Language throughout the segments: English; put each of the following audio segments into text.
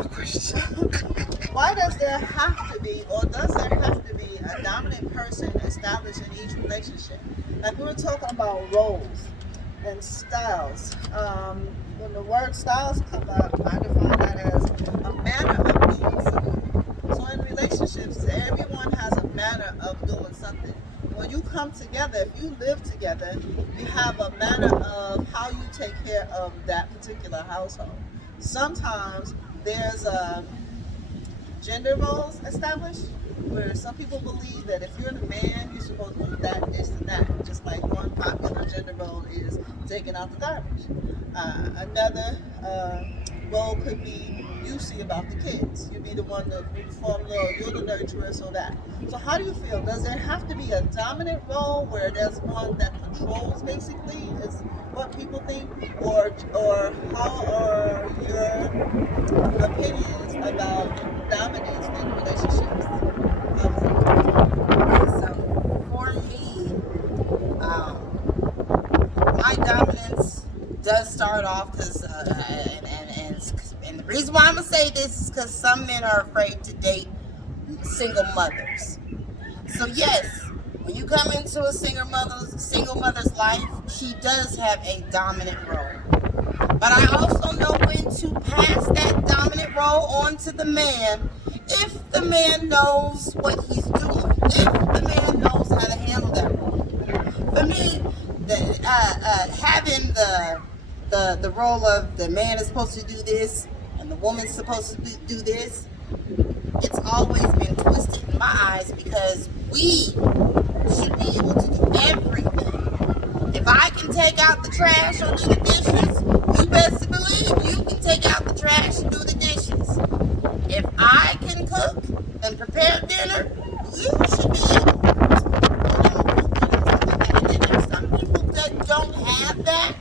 a question. Why does there have to be, or does there have to be, a dominant person established in each relationship? Like we were talking about roles and styles. When the word styles come up, I define that as a manner of doing something. So in relationships, everyone has a manner of doing something. When you come together, if you live together, you have a manner of how you take care of that particular household. Sometimes there's a gender roles established where some people believe that if you're the man, you're supposed to do that, this, and that. Just like one popular gender role is taking out the garbage. Another role could be you see about the kids. You be the one that perform the, you're the nurturer, so that. So how do you feel? Does there have to be a dominant role where there's one that controls basically is what people think, or how are your opinions about dominance in relationships? So for me, my dominance does start off because, and the reason why I'm gonna say this is because some men are afraid to date single mothers. So yes, when you come into a single mother's life, she does have a dominant role. But I also know when to pass that dominant role on to the man if the man knows what he's doing, if the man knows how to handle that role. For me, having the role of the man is supposed to do this and the woman's supposed to do this, it's always been twisted in my eyes because we should be able to do everything. If I can take out the trash or do the dishes, you best believe you can take out the trash and do the dishes. If I can cook and prepare dinner, you should be able to. And there's some people that don't have that,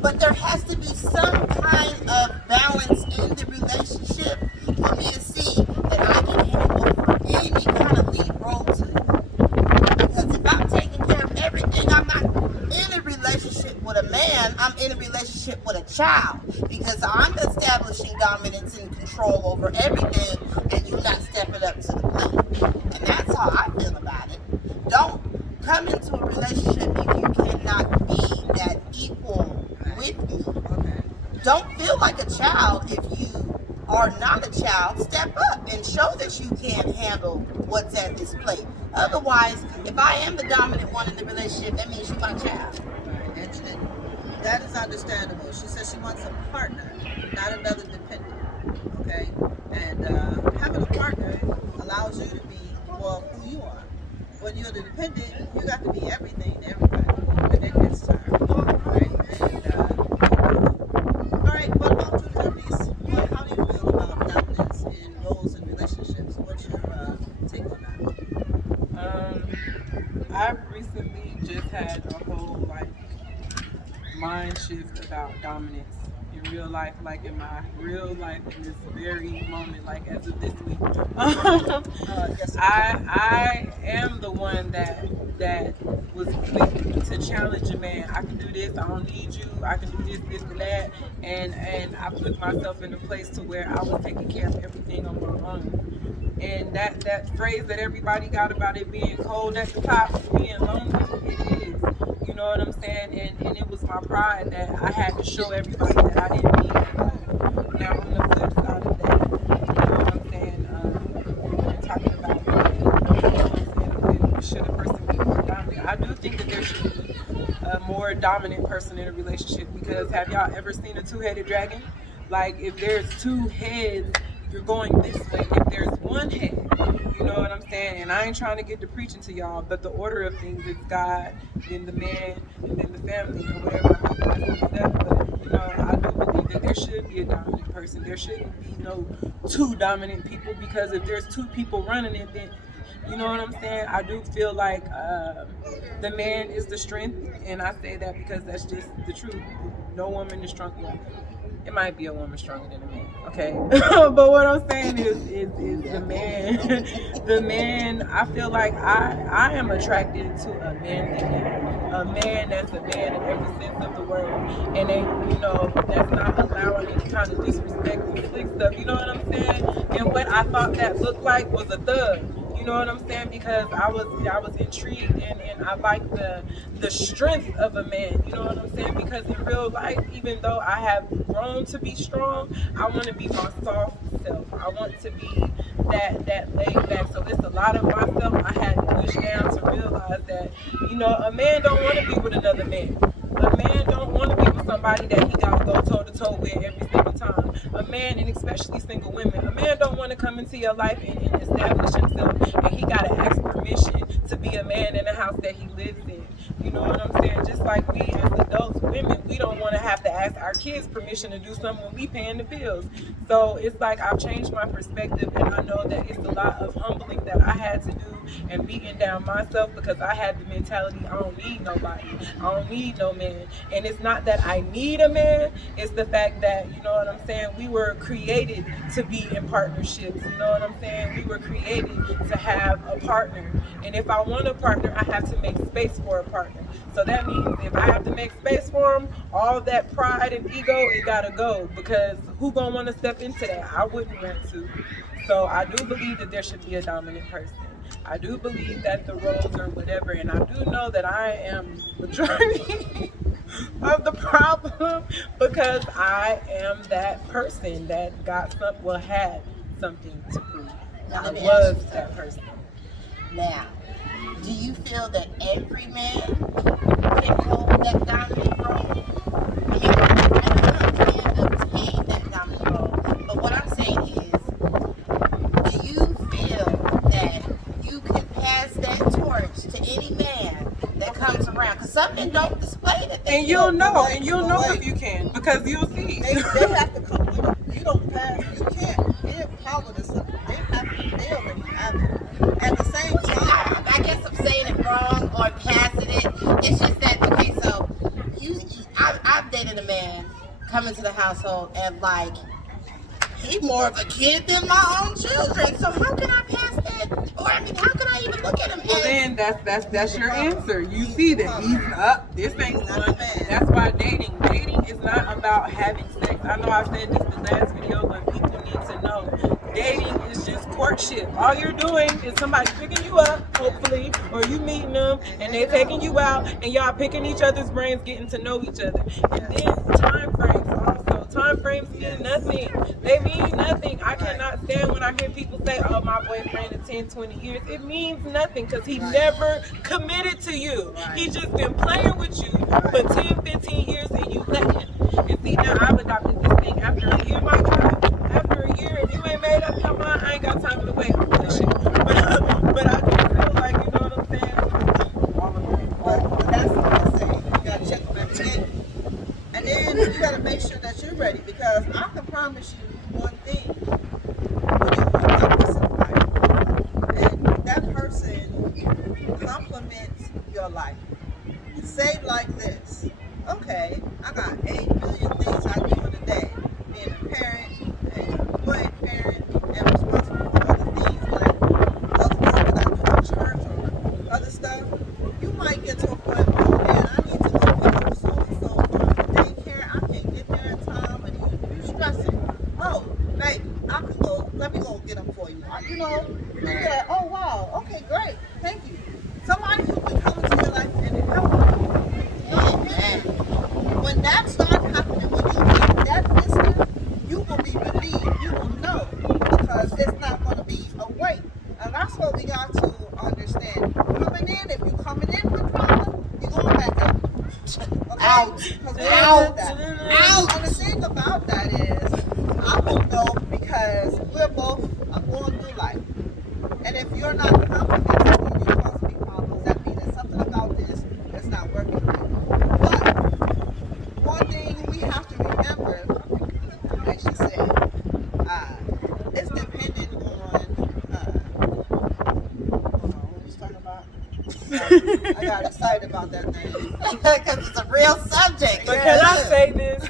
but there has to be some kind of balance in the relationship for me to see that I can hand over any kind of lead role to you. Because if I'm taking care of everything, I'm not in a relationship with a man, I'm in a relationship with a child. Because I'm establishing dominance and control over everything, and you're not stepping up to the plate. And that's how I feel about it. Don't come into a relationship if you cannot be that equal with me. Okay. Don't feel like a child if you are not a child. Step up and show that you can handle what's at this plate. Otherwise, if I am the dominant one in the relationship, that means you're my child. Right. And that is understandable. She says she wants a partner, not another dependent. Okay? And having a partner allows you to be more who you are. When you're the dependent, you got to be everything to everybody. And it gets tired. Right? And, all right, what about you, Denise? How do you feel about dominance in roles and relationships? What's your take on that? I recently just had a whole mind shift about dominance in real life, like in my real life in this very moment, like as of this week. Yes, I am the one that was quick to challenge a man. I can do this, I don't need you, I can do this and that, and I put myself in a place to where I was taking care of everything on my own. And that phrase that everybody got about it being cold at the top, being lonely, it is. You know what I'm saying? And it was my pride that I had to show everybody that I didn't need anybody. Now on the flip side of that, you know what I'm saying? We're talking about, you know what I'm saying, should a person be more dominant? I do think that there should be a more dominant person in a relationship, because have y'all ever seen a two-headed dragon? Like if there's two heads, you're going this way. If there's one head, you know what I'm saying? And I ain't trying to get to preaching to y'all, but the order of things is God, then the man, and then the family, or whatever. But, you know, I do believe that there should be a dominant person. There shouldn't be no two dominant people, because if there's two people running it, then, you know what I'm saying? I do feel like the man is the strength, and I say that because that's just the truth. No woman is stronger. It might be a woman stronger than a man, okay? But what I'm saying is the man. The man, I feel like I am attracted to a manly man. a man that's a man in every sense of the word, and they, you know, that's not allowing any kind of disrespect and slick stuff. You know what I'm saying? And what I thought that looked like was a thug. You know what I'm saying? Because I was intrigued and I like the strength of a man. You know what I'm saying? Because in real life, even though I have grown to be strong, I want to be my soft self. I want to be that laid back. So it's a lot of myself I had to push down to realize that, you know, a man don't want to be with another man. A man don't want to be with somebody that he got to go toe to toe with every single time. A man, and especially single women, a man don't want to come into your life and establish himself, and he got to ask permission to be a man in the house that he lives in. You know what I'm saying? Just like we as adults, women, we don't want to have to ask our kids permission to do something when we paying the bills. So it's like I've changed my perspective, and I know that it's a lot of humbling that I had to do and beating down myself, because I had the mentality I don't need nobody. I don't need no man. And it's not that I need a man, it's the fact that, you know what I'm saying, we were created to be in partnerships. You know what I'm saying? We were created to have a partner. And if I want a partner, I have to make space for a partner. So that means if I have to make space for him, all that pride and ego, it gotta go, because who gonna want to step into that? I wouldn't want to. So I do believe that there should be a dominant person. I do believe that the roles are whatever, and I do know that I am majority of the problem, because I am that person that had something to prove. Now, I let me was ask you that something. person. Now, do you feel that every man can hold that dominant role? I mean, every man can obtain that dominant role. But what I'm saying is, do you feel that you can pass that torch to any man that comes around? Because some men don't display that. And you'll know if you can, because you'll see. They have to come with it. You don't pass. You can't give power to something. They already have it. At the same time, I guess I'm saying it wrong or passing it. It's just that, okay, so I've dated a man come into the household and like, he more of a kid than my own children. So how can I pass that? Or I mean, how can I even look at him Well, as? then that's your answer. You see that he's up. This ain't one. That's why dating is not about having sex. I know I said this the last video, but people need to know. Dating is just courtship. All you're doing is somebody picking you up, hopefully, or you meeting them and they're taking you out, and y'all picking each other's brains, getting to know each other. And then time frames also. Time frames mean nothing. They mean nothing. I cannot stand when I hear people say, oh, my boyfriend is 10, 20 years. It means nothing, because he never committed to you. He just been playing with you for 10, 15 years, and you let him. And see, now I've adopted this thing after a year, my God. After a year, if you ain't made up your mind, I ain't got time to wait. I'm pushing. But I do feel like, you know what I'm saying? but that's what I'm saying. You gotta check on that kid. And then you gotta make sure that you're ready, because I can promise you one thing. When you hook up with somebody and that person complements your life, say like this: okay, I got 8 billion things I do in a day. Being a parent, an employed parent, and responsible for other things like other work that I do at church or other stuff. You might get to a point where, man, I need to go pick up so and so from daycare. I can't get there in time, and you stressing. Oh, baby, I can go. Let me go get them for you. You know, you're like, oh wow, okay, great, thank you. Somebody who can come into your life and help you. When that starts happening, when you make that listener, you will be relieved. You will know, because it's not going to be a wait. And that's what we got to understand. Coming in, if you're coming in with drama, you're going back out. Okay? Out. 'Cause we Out. don't do that. Out. And the thing about that is, I will know, because we're both going through life. And if you're not complimenting me, you're supposed to be problems. That means there's something about this that's not working right. But one thing we have to remember, like she said, it's dependent on, what was talking about? I got excited about that thing. Because it's a real subject. But can I say this?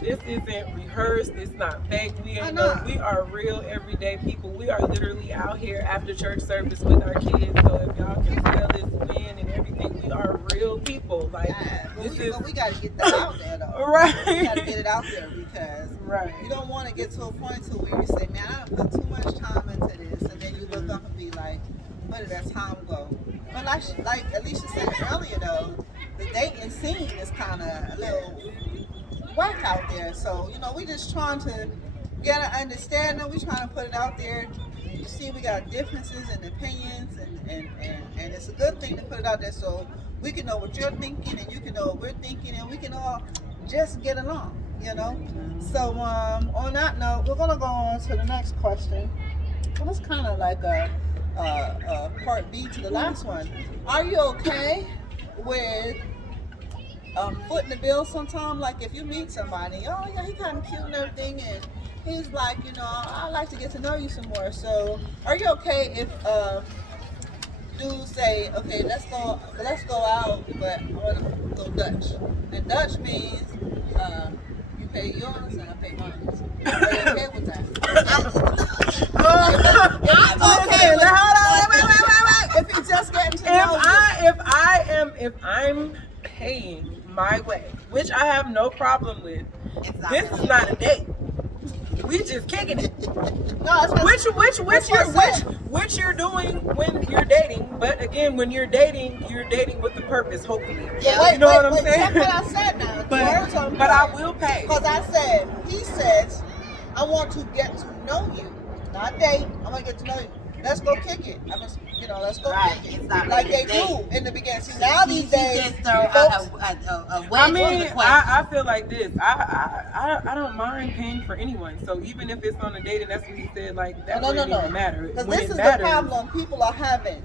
This isn't rehearsed, it's not fake. We are real everyday people. We are literally out here after church service with our kids. So if y'all can tell this men and everything think we are real people. Like this is But we got to get that out there, though. We got right. to get it out there because Right. you don't want to get to a point to where you say, man, I done put too much time into this, and then you look up and be like, where did that time go? But like Alicia said earlier, though, the dating scene is kind of a little whack out there. So, we just trying to get an understanding. We trying to put it out there. You see, we got differences in opinions, and it's a good thing to put it out there so we can know what you're thinking, and you can know what we're thinking, and we can all just get along, So, on that note, we're gonna go on to the next question. Well, it's kind of like a part B to the last one. Are you okay with footing the bill sometime? Like if you meet somebody, oh yeah, he kind of cute and everything, and he's like, I'd like to get to know you some more. So, are you okay if dudes say, okay, let's go out, but I want to go Dutch? And Dutch means you pay yours and I pay mine. Are you okay with that? I'm okay with wait. If he's just getting to know you. If I'm paying my way, which I have no problem with, this is not a date. We just kicking it. No, that's Which you're doing when you're dating, but again, when you're dating with the purpose, hopefully. Yeah, you know what I'm saying? Check what I said now. But I will pay. Because I said, he says, I want to get to know you, not date. I want to get to know you. Let's go kick it. Let's go kick it. It's not Like really they a do in the beginning. See, now these days, just throw folks, a wedge I in mean, the question. I feel like this. I don't mind paying for anyone. So even if it's on a date, and that's what he said, like that doesn't even matter. Because When this it is matters, the problem people are having.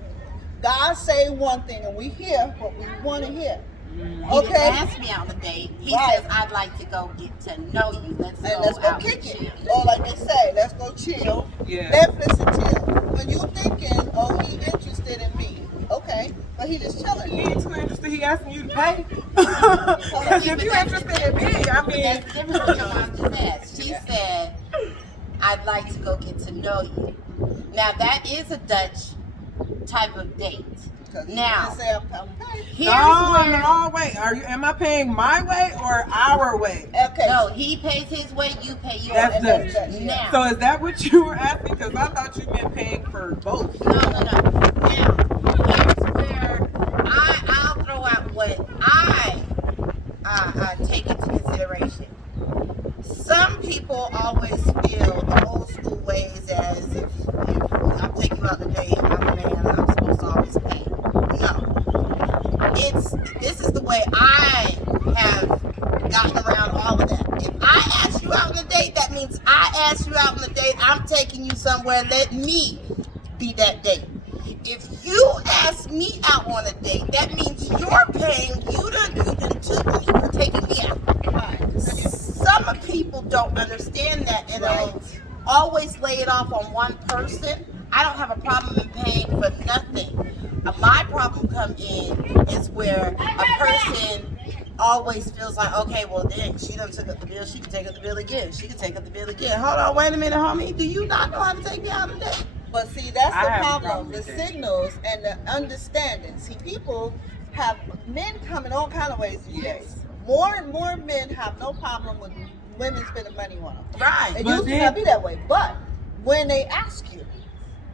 God say one thing, and we hear what we want to hear. He Okay. didn't ask me on a date. He Right. says, I'd like to go get to know you. Let's Let's go go out kick and it. chill. Or like they say, let's go chill. Yeah. Netflix and chill. When you thinking, oh, he interested in me. Okay. But he just he chilling. ain't too interested. He asking you to pay. Because if you interested in me, I But mean, that's different than what your mom just asked. She said, I'd like to go get to know you. Now, that is a Dutch type of date. Now, say, I'm paid. here's no, where... wait. Am I paying my way or our way? Okay. No, he pays his way, you pay yours. That's And Dutch. Dutch, Now, So is that what you were asking? Because I thought you meant paying for both. no. Now, here's where I'll throw out what I take into consideration. Some people always feel the old school ways as if I'm taking you out today and I'm a man and I'm supposed to always pay. No. This is the way I have gotten around all of that. If I ask you out on a date, that means I asked you out on a date, I'm taking you somewhere, let me be that date. If you ask me out on a date, that means you're paying, you done took me, you're taking me out. Some people don't understand that and they'll always lay it off on one person. I don't have a problem in paying for nothing. My problem come in is where a person always feels like, okay, well then she done took up the bill, she can take up the bill again. She can take up the bill again. Hold on, wait a minute, homie. Do you not know how to take me out of that? But see, that's I the have a problem. problem The with that. signals and the understanding. See, people have men come in all kind of ways these days. More and more men have no problem with women spending money on them. Right. It But used to then- not be that way, but when they ask you,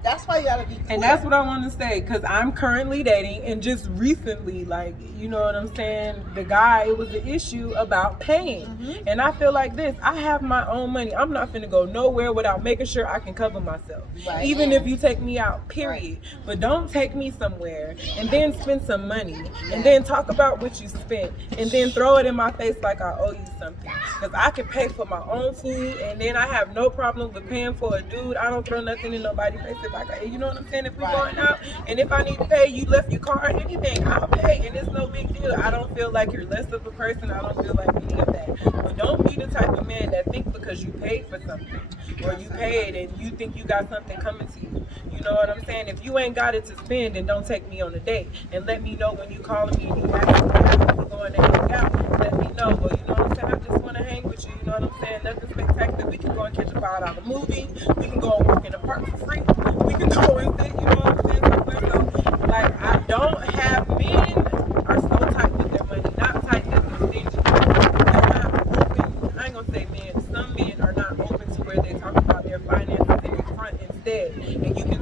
that's why you gotta be clear. And that's what I want to say, because I'm currently dating, and just recently, like, you know what I'm saying, the guy, it was an issue about paying. Mm-hmm. And I feel like this, I have my own money. I'm not finna go nowhere without making sure I can cover myself. Right. Even if you take me out, period. But don't take me somewhere and then spend some money and then talk about what you spent and then throw it in my face like I owe you something. Because I can pay for my own food, and then I have no problem with paying for a dude. I don't throw nothing in nobody's face if I got, you know what I'm saying? If we're going out, and if I need to pay, you left your card, anything, I'll pay, and it's no big deal. I don't feel like you're less of a person. I don't feel like any of that. But don't be the type of man that think because you paid for something or you paid and you think you got something coming to you. You know what I'm saying? If you ain't got it to spend, then don't take me on a date, and let me know when you calling me and you asking me if we going to hang out. Let me know. Well, you know what I'm saying? I just want to hang with you. You know what I'm saying? Nothing spectacular. We can go and catch a $5 movie. We can go and walk in the park for free. We can go and sit, you know what I'm saying, somewhere. So, like, I don't have men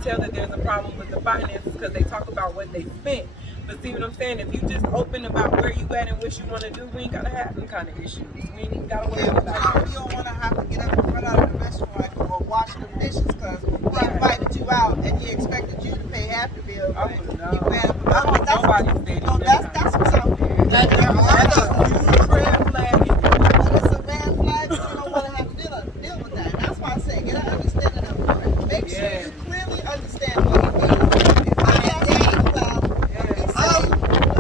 tell that there's a problem with the finances because they talk about what they spent. But see what I'm saying? If you just open about where you at and what you want to do, we ain't gotta have them kind of issues. We ain't even gotta worry Yeah, but about you don't want to have to get up and run out of the restaurant or wash the dishes because he invited you out and he expected you to pay half the bill. Oh, But no. you ran up. I hope nobody's dating No, that that's what's out there. That there are That's others. a red flag. But it's a red flag. You don't want to have to deal with that. That's why I say get an understanding of it. Make sure Yeah. you clearly understand what he means. If I ask you about, if he says,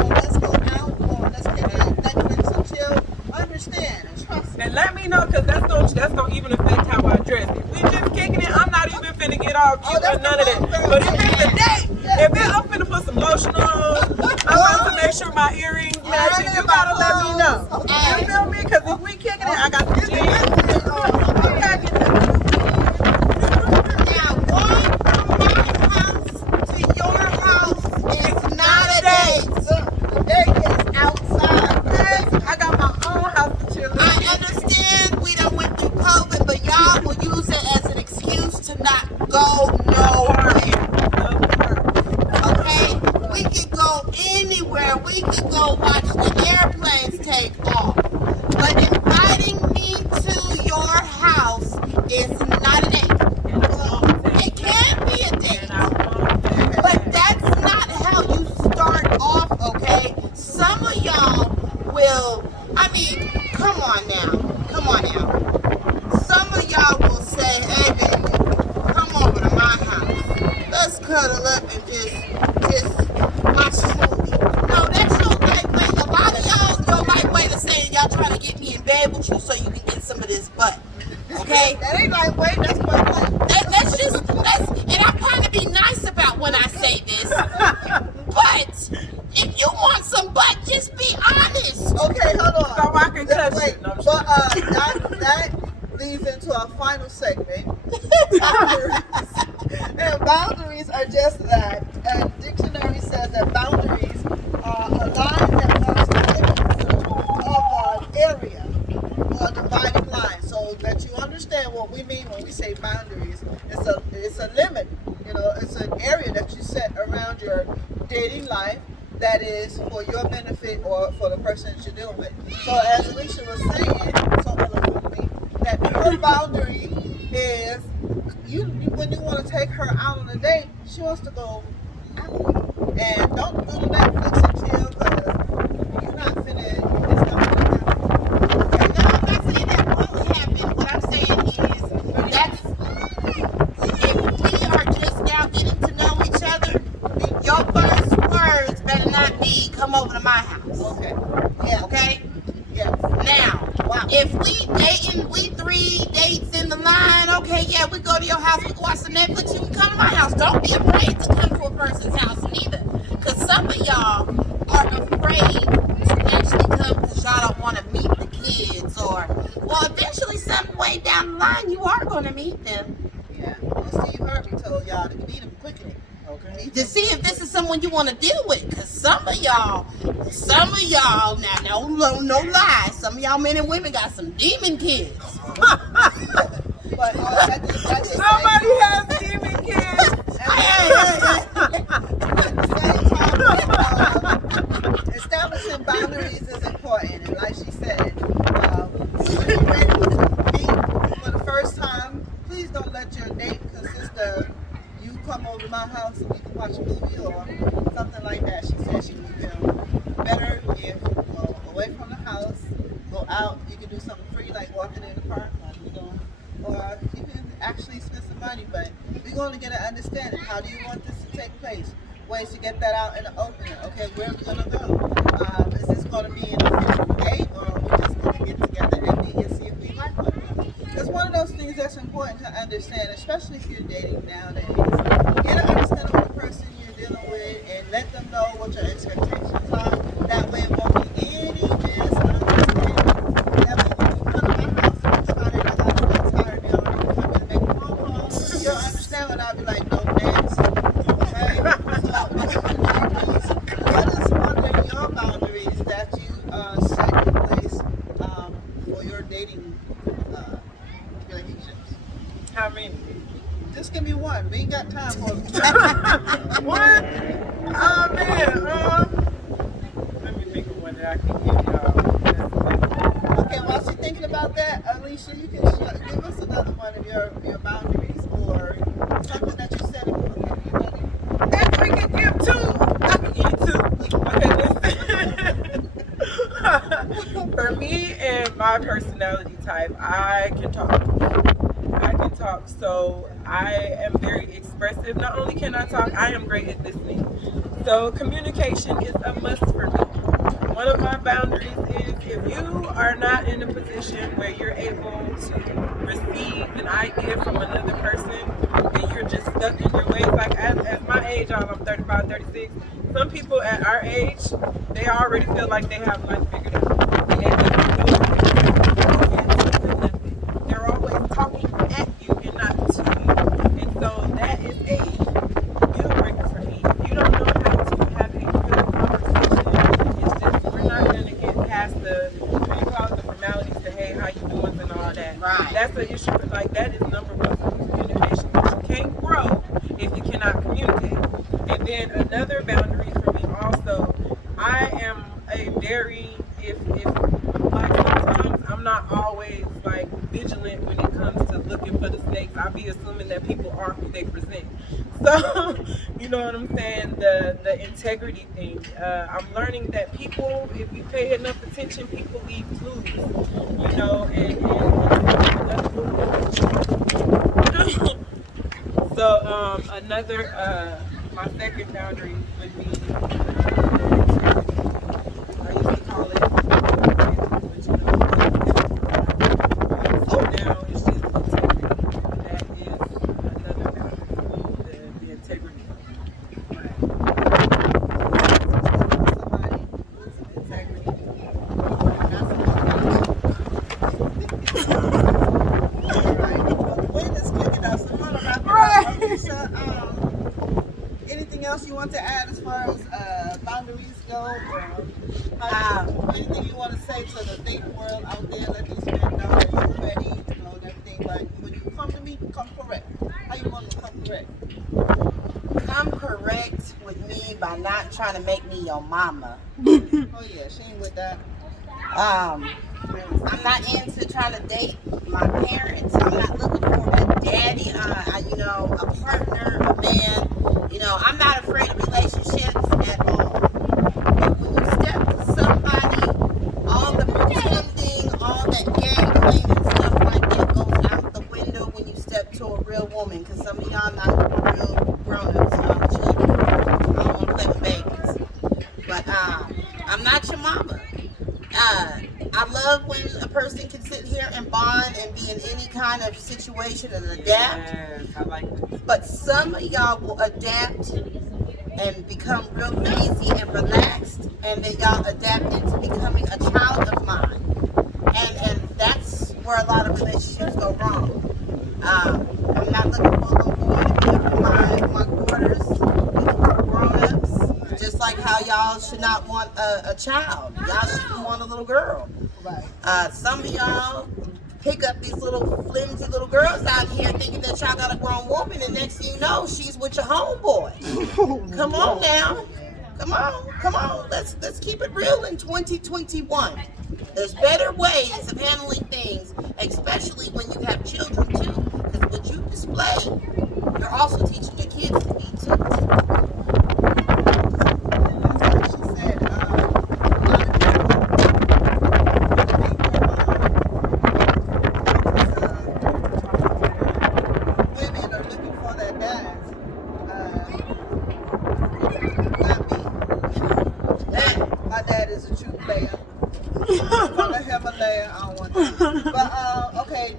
let's go out or let's get Netflix and chill, understand and trust me. And let me know, because that's gonna even affect how I dress. If we just kicking it, I'm not even finna get all cute that's or none of the wrong that. girl. But if it's a date, Yeah. I'm finna put some lotion on, I'm about to make sure my earrings match. Yeah, You gotta let me know. Okay. You feel me? Because if we kicking it, I got some jeans. I'm packing Now, going from my house to your house is not a date. The date is outside. I got my own house to chill in. I understand we done went through COVID, but y'all will use it as an excuse to not go nowhere. Okay? We could go anywhere. We could go watch the airplanes take off. But inviting me to your house is not a date. It can be a date. But that's not how you start off, okay? Some of y'all will, I mean, come on now. Some of y'all will say, hey baby, come over to my house. Let's cuddle up and just watch a movie. No, that's your lightweight. A lot of y'all, your lightweight is saying y'all trying to get me in bed with you so you can get some of this butt. Okay? That ain't lightweight, that's what like. And I'm trying to be nice about when I say this. But if you want some butt, just be honest. Okay, hold on. So I can touch Wait, it. No, I'm but that leads into our final segment. Boundaries. And boundaries are just that. And dictionary says that boundaries are a line that marks the limits of an area or a dividing line. So that you understand what we mean when we say boundaries. It's a limit. You know, it's an area that you set around your dating life that is for your benefit or for the person that you're dealing with. So as Alicia was saying so eloquently, that her boundary is when you want to take her out on a date, she wants to go out. And don't do the Netflix and chill because you're not finna, it's not gonna happen. No, I'm not saying that won't happen. What I'm saying is that's if we are just now getting to know each other, your first words better not be come over to my house. Okay. Yeah. Okay? Yes. Now, Wow. if we dating, we 3 dates in the line, okay, yeah, we go to your house, we can watch some Netflix, you can come to my house. Don't be afraid to come to a person's house neither. Because some of y'all are afraid to actually come because y'all don't want to meet the kids or, well, eventually some way down the line you are going to meet them. Yeah. Well, Steve Harvey told y'all to meet him quickly. Okay. To see if this is someone you want to deal with. Because some of y'all, now no lie, some of y'all men and women got some demon kids. But that just Somebody has demon kids. At the same time, establishing boundaries is important. And like she said, when you're ready to meet for the first time, please don't let your date consist of you come over to my house and we can watch a movie or something like that. She said she would feel better if you go away from the house, go out, you can do something free like walking in the park, or you can actually spend some money, but we're going to get an understanding. How do you want this to take place? Ways to get that out in the open. Okay, where are we going to go? Is this going to be an official date, or are we just going to get together and meet and see if we like one another? It's one of those things that's important to understand, especially if you're dating nowadays. Get an understanding of the person you're dealing with and let them know what your expectations are. That way it won't be any misunderstanding. That way when you come to my house and you started, I got a tired now, and you come and make a phone call, you'll understand when I'll be like, no dance. Okay? So, what is one of your boundaries that you set in place for your dating relationships? How many? Just give me one. We ain't got time for it. What? Oh man. Let me think of one that I can give y'all. Okay, while she's thinking about that, Alicia, you can give us another one of your boundaries or something that you said. Okay, you ready? If we can give two, I can give you two. Okay, listen. For me and my personality type, I can talk. So I am very expressive. Not only can I talk, I am great at listening. So communication is a must for me. One of my boundaries is if you are not in a position where you're able to receive an idea from another person and you're just stuck in your ways, like at my age, I'm 35, 36, some people at our age, they already feel like they have life figured out. They're always talking at you and not to you. And so that is a deal breaker for me. If you don't know how to have a good conversation, it's just, we're not going to get past the formalities, the hey, how you doing and all that. Right. That's the issue. Like, that is number one for communication. You can't grow if you cannot communicate. And then another boundary for me also, I am a very, if like sometimes I'm not always like vigilant when it comes to looking for the snakes. I'll be assuming that people are who they present. So, you know what I'm saying? The integrity thing. I'm learning that people, if you pay enough attention, people leave clues. You know, and so another my second boundary would be I used to call it so now it's just integrity. That is another boundary, the integrity. Anything else you want to add as far as boundaries go, or anything you want to say to the dating world out there? Let these men know that you're ready, you know, and everything. Like when you come to me, come correct. How you want to come correct? Come correct with me by not trying to make me your mama. Oh yeah, she ain't with that. I'm not into trying to date my parents. I'm not looking for a daddy, a partner, a man. You know, I'm not afraid of relationships at all. But when you step to somebody, all the pretending, all that game playing and stuff like that goes out the window when you step to a real woman. Because some of y'all not real grown-ups, children. I don't want to play with babies. But I'm not your mama. I love when a person can sit here and bond and be in any kind of situation and adapt. Yes, I like this. But some of y'all will adapt and become real lazy and relaxed, and then y'all adapt into becoming a child of mine. And that's where a lot of relationships go wrong. I'm not looking for a little boy to be up in my quarters, looking for grown-ups. Just like how y'all should not want a child. Y'all should want a little girl. Right. Some of y'all pick up these little flimsy little girls out here thinking that y'all got a grown woman, and next thing you know, she's with your homeboy. Come on now. Come on. Let's keep it real in 2021. There's better ways of handling things, especially when you have children too. Because what you display, you're also teaching your kids to be too.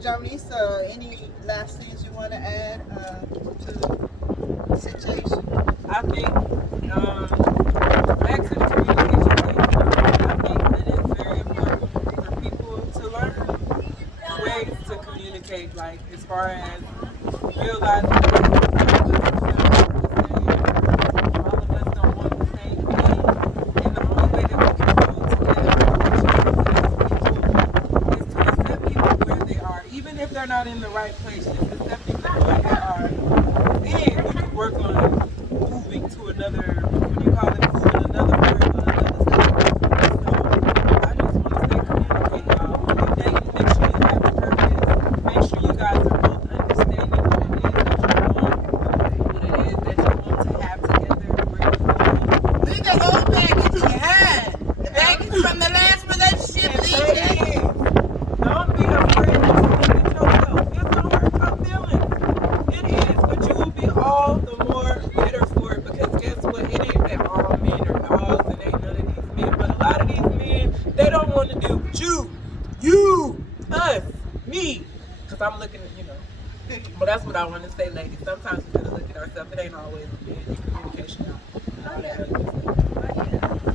Jarmisa, any last things you want to add to the situation? I think back to the communication thing. I think it is very important for people to learn ways to communicate, like as far as realizing all of us don't want the same thing, and the only way that we can grow together is to accept people where they are, even if they're not in the right place. Just accept people where they are another, what do you call it, food in another word for another state. So I just want to say communicate, y'all. When you dating, make sure you have a purpose. Make sure you guys are both understanding what it is that you want, what it is that you want to have together, where you're going. Leave the old baggage behind. The baggage from the last relationship, leave that. Don't be afraid to look at yourself. It's gonna hurt your feelings. It is, but you will be all the more better for it because guess what? It ain't that all men are dogs and ain't none of these men. But a lot of these men, they don't want to deal with you, us, me. Because I'm looking at, you know. But that's what I want to say, ladies. Sometimes we gotta look at ourselves. It ain't always men. Communication out. All that other stuff.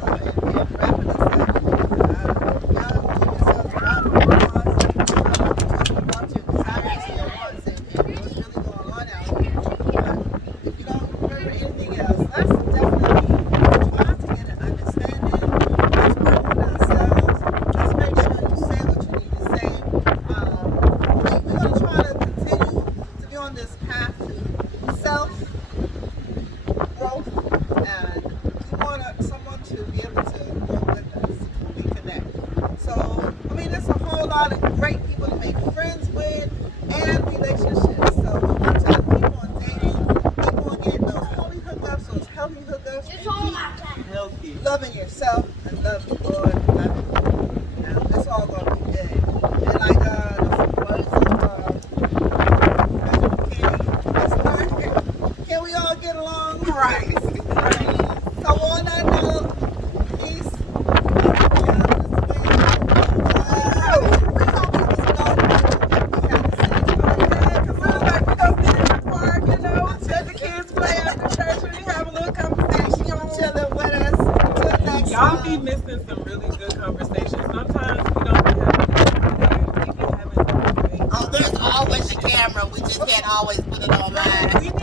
This path to self growth, and we want someone to be able to grow with us when we connect. So, I mean, there's a whole lot of great people to make friends with and relationships. So, we want to keep on dating, keep on getting those holy hookups, those healthy hookups, and Healthy. keep loving yourself and love the Lord and love you. And it's all going to be good. And like the words of can we all get along? Right. So on that note, peace. Y'all be missing some really good conversations. Sometimes we don't have to be having some great Oh, there's always a camera. We just can't always put it online. we